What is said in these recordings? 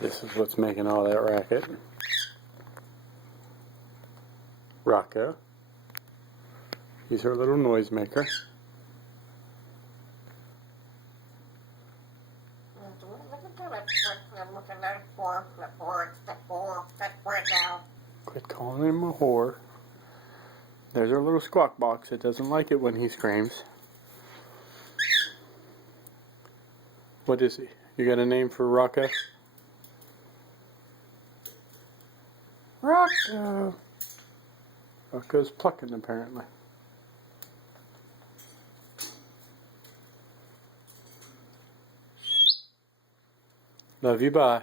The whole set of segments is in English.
This is what's making all that racket. Rocco. He's her little noise maker. Quit calling him a whore. There's our little squawk box. It doesn't like it when he screams. What is he? You got a name for Rocco? Rocco! Rocco's plucking apparently. Love you, bye.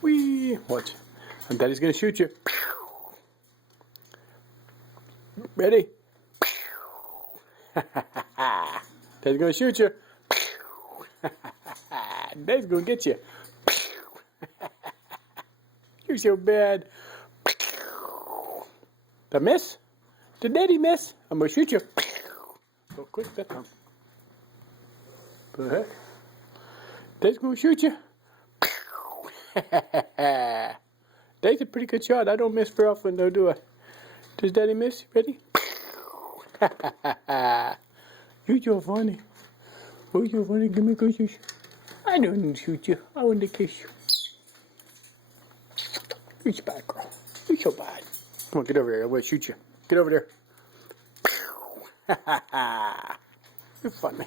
Whee! Watch. And Daddy's gonna shoot you. Ready? Daddy's gonna shoot you. Daddy's gonna get you. You're so bad. Did I miss? Did Daddy miss? I'm gonna shoot you. Go quick that time. What the heck? Daddy's gonna shoot you. Daddy's a pretty good shot. I don't miss very often though, do I? Does Daddy miss? Ready? You're so funny. You're so funny. Give me kisses. I don't shoot you. I want to kiss you. You're so bad, girl. You're so bad. Come on, get over here. I'm going to shoot you. Get over there. You're funny.